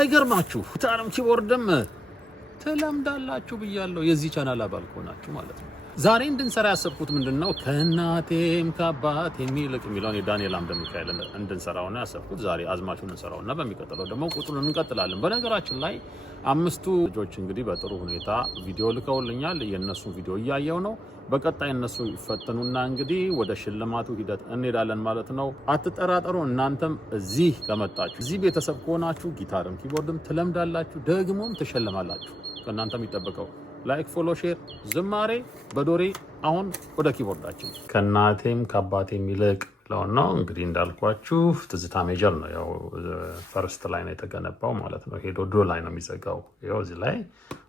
ሳይገርማችሁ ታለም ኪቦርድም ተለምዳላችሁ ብያለሁ። የዚህ ቻናል አባል ከሆናችሁ ማለት ነው። ዛሬ እንድንሰራ ያሰብኩት ምንድነው ከእናቴም ከአባቴም ይልቅ የሚለውን የዳንኤል አምደ ሚካኤል እንድንሰራው ነው ያሰብኩት። ዛሬ አዝማቹን እንሰራውና በሚቀጥለው ደግሞ ቁጥሩን እንቀጥላለን። በነገራችን ላይ 5ቱ ልጆች እንግዲህ በጥሩ ሁኔታ ቪዲዮ ልከውልኛል። የነሱን ቪዲዮ እያየው ነው። በቀጣይ እነሱ ይፈተኑና እንግዲህ ወደ ሽልማቱ ሂደት እንሄዳለን ማለት ነው። አትጠራጠሩ። እናንተም እዚህ ከመጣችሁ እዚህ ቤተሰብ ከሆናችሁ ጊታርም ኪቦርድም ትለምዳላችሁ፣ ደግሞም ትሸልማላችሁ። ከእናንተ የሚጠበቀው ላይክ፣ ፎሎ፣ ሼር፣ ዝማሬ በዶሬ። አሁን ወደ ኪቦርዳችን ከእናቴም ከአባቴም ይልቅ ለውን ነው እንግዲህ እንዳልኳችሁ ትዝታ ሜጀር ነው። ያው ፈርስት ላይ ነው የተገነባው ማለት ነው። ሄዶ ዶ ላይ ነው የሚዘጋው። ያው እዚህ ላይ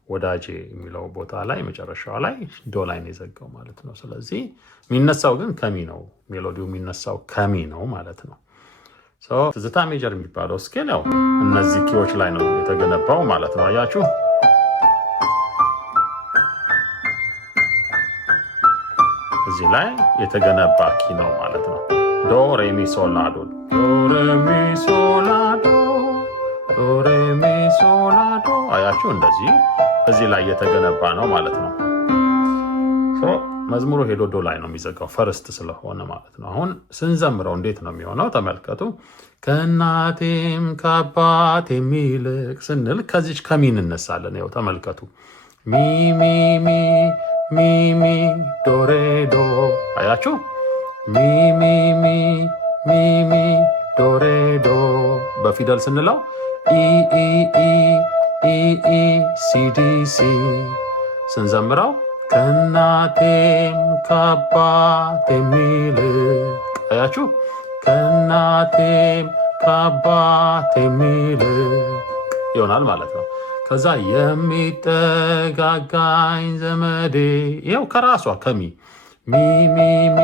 ወዳጄ የሚለው ቦታ ላይ መጨረሻው ላይ ዶ ላይ ነው የዘጋው ማለት ነው። ስለዚህ የሚነሳው ግን ከሚ ነው። ሜሎዲው የሚነሳው ከሚ ነው ማለት ነው። ትዝታ ሜጀር የሚባለው ስኬል ያው እነዚህ ኪዎች ላይ ነው የተገነባው ማለት ነው። አያችሁ እዚህ ላይ የተገነባ ኪ ነው ማለት ነው። ዶ ሬ ሚ ሶል ላ ዶ፣ ዶ ሬ ሚ ሶል ላ ዶ፣ ዶ ሬ ሚ ሶል ላ ዶ። አያችሁ እንደዚህ እዚህ ላይ የተገነባ ነው ማለት ነው። መዝሙሩ ሄዶ ዶ ላይ ነው የሚዘጋው ፈርስት ስለሆነ ማለት ነው። አሁን ስንዘምረው እንዴት ነው የሚሆነው? ተመልከቱ። ከእናቴም ከአባቴም ይልቅ ስንል ከዚች ከሚ እንነሳለን። ያው ተመልከቱ። ሚ ሚ ሚ ሚ ሚ ዶ ሬ ዶ። አያችሁ ሚ ሚ ሚ ሚ ሚ ዶ ሬ ዶ። በፊደል ስንለው ኢ ኢ ኢ ኢ ኢ ሲ ዲ ሲ። ስንዘምረው ከእናቴም ከአባቴም ይልቅ። አያችሁ ከእናቴም ከአባቴም ይልቅ ይሆናል ማለት ነው። ከዛ የሚጠጋጋኝ ዘመዴ ይኸው ከራሷ ከሚ ሚ ሚ ሚ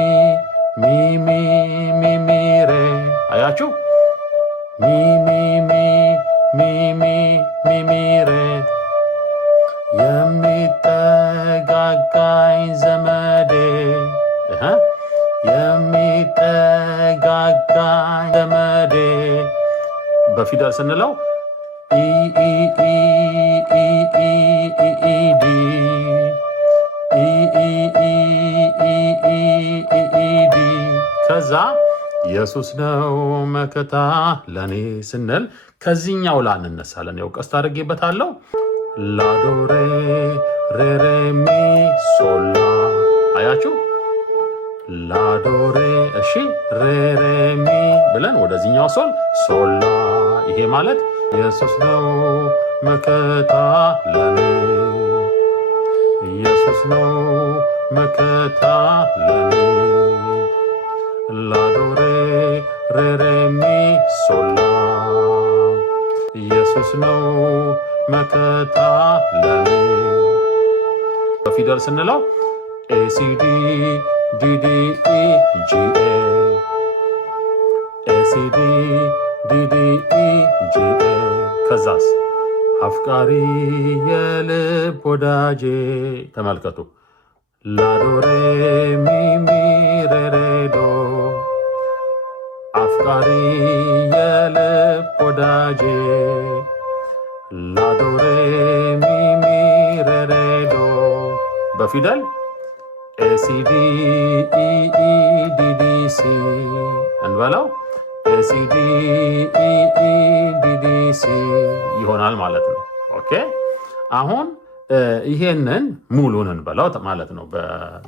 ሚ ሚ ሚ ሚ ሬ። አያችሁ ሚ ሚ ሚ ሚ ሚ ሚ ሚ ሬ። የሚጠጋጋኝ ዘመዴ የሚጠጋጋኝ ዘመዴ። በፊደል ስንለው ኢ ኢ ኢ ኢ ኢ ኢ ዲ ኢ ኢ ኢ ኢ ኢ ኢ ዲ። ከዛ ኢየሱስ ነው መከታ ለኔ ስንል ከዚህኛው ላ እንነሳለን። ያው ቀስት አድርጌበታለሁ። ላ ዶ ሬ ሬ ሬ ሚ ሶል ላ። አያችሁ ላ ዶ ሬ እሺ ሬ ሬ ሚ ብለን ወደዚህኛው ሶል ሶል ላ። ይሄ ማለት ኢየሱስ ነው መከታ ለኔ፣ ኢየሱስ ነው መከታ ለኔ። ላ ዶ ሬ ሬ ሬ ሚ ሶል ላ። ኢየሱስ ነው መከታ ለኔ። በፊደል ስንለው ኤ ሲ ዲ ዲ ዲ ኢ ጂ ኤ ኤ ሲ ዲ ዲ ዲ ኢ ጂ ኤ። ከዛስ አፍቃሪ የልብ ወዳጄ። ተመልከቱ ላ ዶ ሬ ሚ ሚ ሬ ሬ ዶ። አፍቃሪ የልብ ወዳጄ ላ ዶ ሬ ሚ ሚ ሬ ሬ ዶ። በፊደል ኤ ሲ ዲ ኢ ኢ ዲ ዲ ሲ እንበለው ኤ ሲ ዲ ኢ ኢ ዲ ዲ ሲ ይሆናል ማለት ነው። ኦኬ አሁን ይሄንን ሙሉን እንበለው ማለት ነው።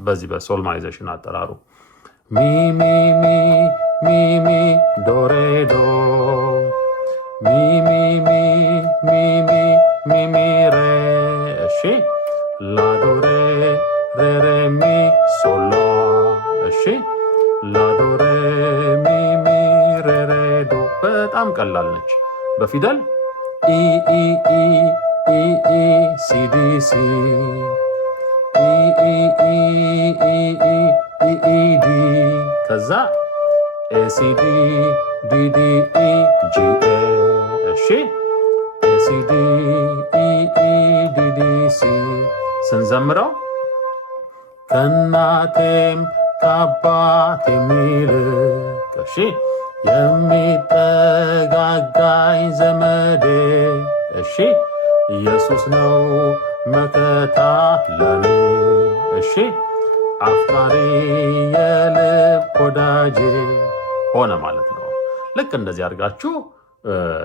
በዚህ በሶልማይዜሽን አጠራሩ ሚ ሚ ሚ ሚ ሚ ዶ ሬ ዶ ሚ ሚ ሚ ሚ ሚ ሚ ሚ ሬ እሺ ላ ዶ ሬ ሬ ሬ ሚ ሶል ላ እሺ ላ ዶ ሬ ሚ ሚ ሬ ሬ ዶ። በጣም ቀላል ነች። በፊደል ኢ ኢ ኢ ኢ ኢ ሲ ዲ ሲ ኢ ኢ ኢ ኢ ኢ ኢ ኢ ዲ። ከዛ ኤ ሲ ዲ ዲ ዲ ኢ ጂ ኤ እሺ ኤ ሲ ዲ ኢ ኢ ዲ ዲ ሲ። ስንዘምረው ከእናቴም ከአባቴም ይልቅ እሺ የሚጠጋጋኝ ዘመዴ ኢየሱስ ነው መከታ ለኔ። እሺ አፍቃሪ የልብ ወዳጄ ሆነ ማለት ነው። ልክ እንደዚህ አድርጋችሁ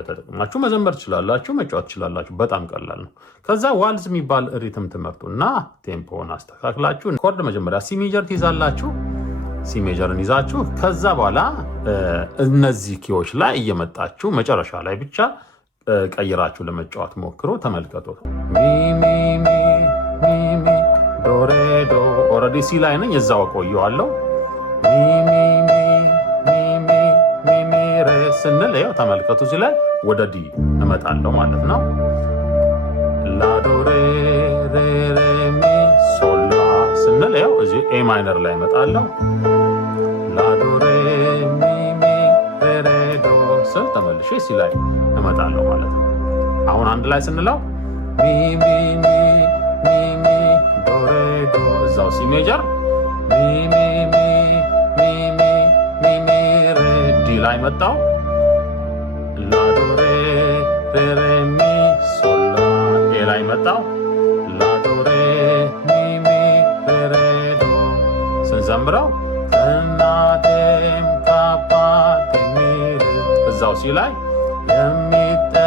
ተጠቅማችሁ መዘመር ትችላላችሁ፣ መጫወት ትችላላችሁ። በጣም ቀላል ነው። ከዛ ዋልዝ የሚባል ሪትም ትመርጡና ቴምፖን አስተካክላችሁ ኮርድ መጀመሪያ ሲ ሜጀር ትይዛላችሁ። ሲ ሜጀርን ይዛችሁ ከዛ በኋላ እነዚህ ኪዎች ላይ እየመጣችሁ መጨረሻ ላይ ብቻ ቀይራችሁ ለመጫወት ሞክሮ ተመልከቱ። ሚሚ ዶሬዶ ኦልሬዲ ሲ ላይ ነኝ፣ እዛው ቆየዋለሁ። ሚሚ ሬ ስንል ይኸው ተመልከቱ፣ እዚህ ላይ ወደ ዲ እመጣለሁ ማለት ነው። ላዶሬ ሬ ሚ ሶላ ስንል ይኸው እዚህ ኤ ማይነር ላይ እመጣለሁ። ላዶሬ ሚሚ ሬ ዶ ስል ተመልሼ ሲ ላይ እመጣለሁ ማለት ነው። አሁን አንድ ላይ ስንለው ሚሚ ዶሬዶ እዛው ሲ ሜጀር ሚሚ ሬ ዲ ላይ መጣው። ላዶሬ ሬ ሚ ሶላ ኤ ላይ መጣው። ላዶሬ ሚሚ ሬ ዶ ስንዘምረው እናቴም ከአባቴም እዛው ሲ ላይ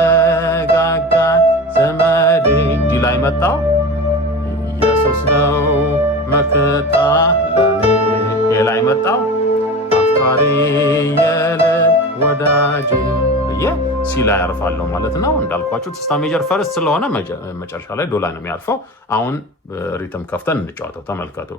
የሚጠጋጋኝ ዘመዴ ዲ ላይ መጣው። ኢየሱስ ነው መከታ ለኔ ኤ ላይ መጣው። አፍቃሪ የልብ ወዳጄ ብዬ ሲ ላይ ያርፋለሁ ማለት ነው። እንዳልኳችሁ ትስታ ሜጀር ፈርስት ስለሆነ መጨረሻ ላይ ዶ ላይ ነው የሚያርፈው። አሁን ሪትም ከፍተን እንጫወተው፣ ተመልከቱ።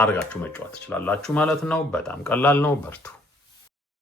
አድርጋችሁ መጫወት ትችላላችሁ ማለት ነው። በጣም ቀላል ነው። በርቱ።